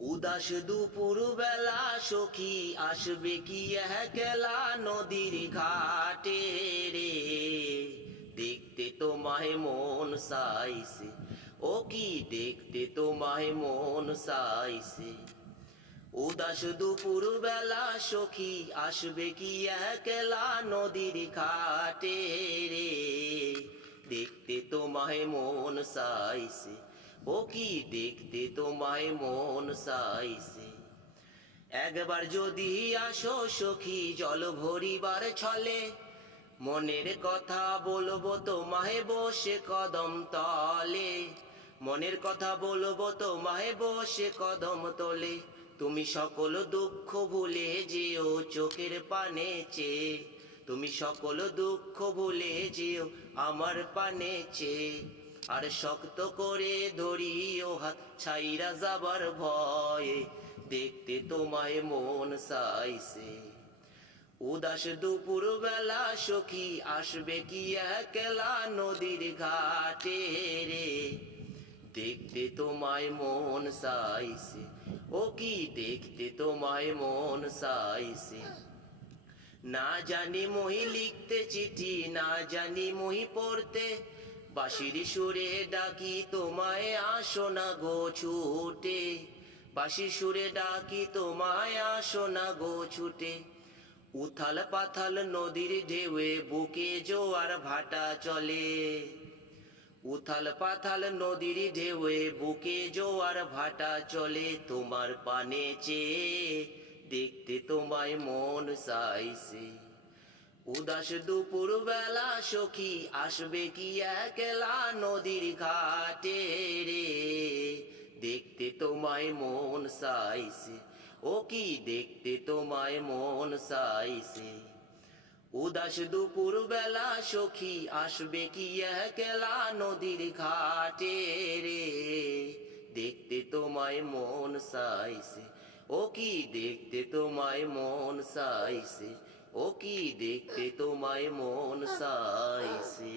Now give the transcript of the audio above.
উদাস দুপুর বেলা সখী আসবে কি একলা নদীর ঘাটে রে, দেখতে তোমায় মন চাইছে, ও কি দেখতে তোমায় মন চাইছে। উদাস দুপুর বেলা সখী আসবে কি একলা নদীর ঘাটে রে, দেখতে তোমায় মন চাইছে, ও কি দেখতে তোমায় মন চাইছে। একবার যদি আসো সখী জল ভরিবার ছলে, মনের কথা বলবো তোমায় বসে কদম তলে, মনের কথা বলবো তোমায় বসে কদম তলে। তুমি সকল দুঃখ ভুলে যেও চোখের পানে চেয়ে, তুমি সকল দুঃখ ভুলে যেও আমার পানে চেয়ে। আর শক্ত করে ধরিও হাত ছাইরা যাবার ভয়ে, দেখতে তোমায় মন চাইছে। উদাস দুপুর বেলা সখী আসবে কি একলা নদীর ঘাটে রে, দেখতে তোমায় মন চাইছে, ও কি দেখতে তোমায় মন চাইছে। না জানি মহি লিখতে চিঠি, না জানি মহি পড়তে, বাঁশির সুরে ডাকি তোমায় আসো না গো ছুটে, বাঁশির সুরে ডাকি তোমায় আসো না গো ছুটে। উথাল পাথাল নদীর ঢেউয়ে বুকে জোয়ার ভাটা চলে, উথাল পাথাল নদীর ঢেউয়ে বুকে জোয়ার ভাটা চলে। তোমার পানে চেয়ে দেখতে তোমায় মন চাইছে। উদাস দুপুর বেলা সখী আসবে কি একলা নদীর ঘাটে রে, দেখতে তোমায় মন চাইছে, ও কি দেখতে তোমায় মন চাইছে। উদাস দুপুর বেলা সখী আসবে কি একলা নদীর ঘাটে রে, দেখতে তোমায় মন চাইছে, ও কি দেখতে তোমায় মন চাইছে, ও কি দেখতে তোমায় মন চাইছে।